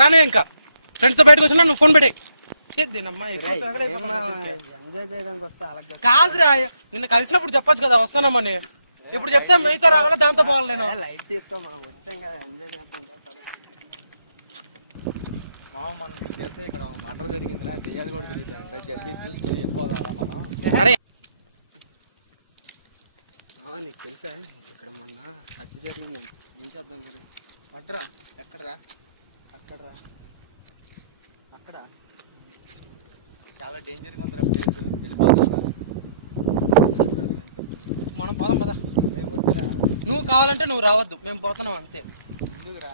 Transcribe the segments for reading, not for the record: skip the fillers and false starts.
రాలే ఇంకా ఫ్రెండ్స్ తో బయటకు వచ్చినా నువ్వు ఫోన్ పెట్టి కాదురా నిన్ను కలిసినప్పుడు చెప్పొచ్చు కదా వస్తానమ్మని. ఇప్పుడు చెప్తే మిగతా రావాలా దాంతో పోగలను. చాలా డేంజర్ గా మనం పోదాం కదా. నువ్వు కావాలంటే నువ్వు రావద్దు, మేము పోతున్నాం అంతే. ఎందుకురా?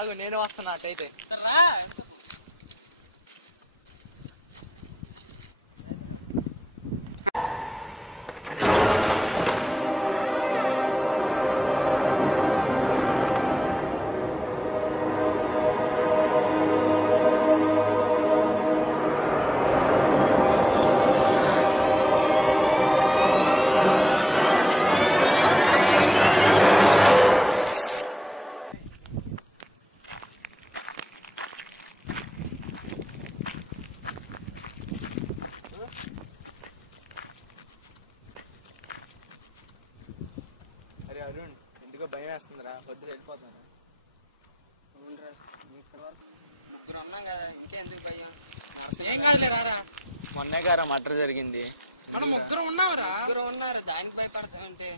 ఆగు నేను వస్తాను అటైతే. రా అరుణ్ ఎందుకో భయం వేస్తుందిరా, పొద్దున వెళ్ళిపోతాను. ఏం కాదులే రారా. మొన్నే గారా మర్డర్ జరిగింది. మనం ముగ్గురు ఉన్నావురా. ముగ్గురు ఉన్నారు, దానికి భయపడతామంటే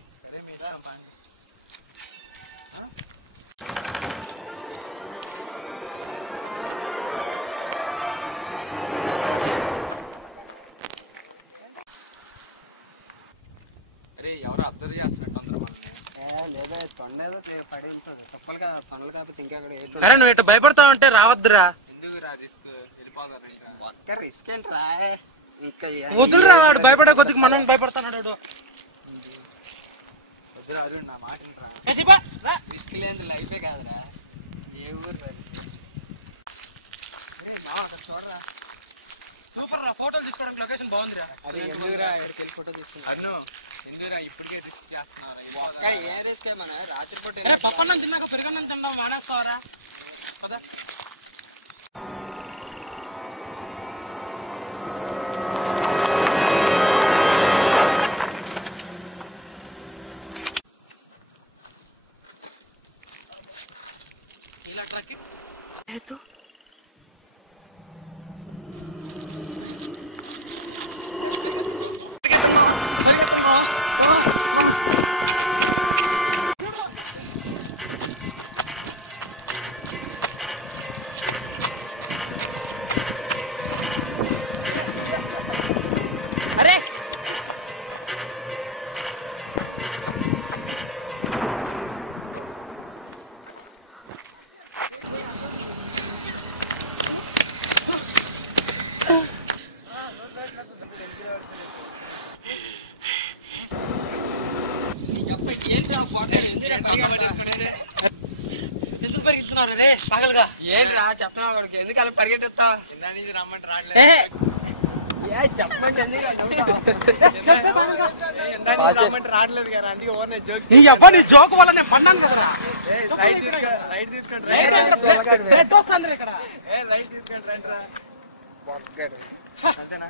ఎవరు అబ్జర్వ్ చేస్తున్నట్టు అందరూ లేదా తొండేదో పడి ఉంటుంది. తప్పలు కదా తొండలు కాకపోతే ఇంకా అరే నువ్వు ఇట్లా భయపడతావు అంటే రావద్దురా. ఎందుకురా రిస్క్, వెళ్ళిపోతాను. ఒక్క రిస్క్ ఏంటి రా, ఇంకా వదులురా. వాడు భయపడే కొద్దికి మనం భయపడతాడు. వద్దురా అరుణ్, నా మాట వినరా. రిస్క్ లేని లైఫే కాదురా. ఏ ఊరు చూడరా, సూపర్ రా. ఫోటోలు తీసుకోవడానికి లొకేషన్ బాగుందిరా. అది ఎందుకురా ఫోటో తీసుకున్నా. అరుణ్ ఎందుకురా ఇప్పటికే రిస్క్ చేస్తున్నారు. ఏ రిస్క్ మన రాత్రిపూట పప్పన్నం తిన్నాక పెరుగన్నం తిన్నావు మానేస్తావరా కదా. ఇలా ట్రక్ ఎందుకు పరిగెత్తున్నారు రే పగలుగా? ఏంట్రా చెప్తున్నావు వాడికి, ఎందుకు అలా పరిగెత్తుతావు? రమ్మంటే రావట్లేదు. చెప్పండి రావట్లేదు కదా, అందుకే ఓర్నే జోక్. నీ అబ్బా నీ జోక్ వల్ల నేను పన్నాను కదరా. రైట్ తీసుకోండి. రెడ్ వస్తుంది ఇక్కడ. రైట్ తీసుకోండి రండి రా. బొక్కడు అంతేనా?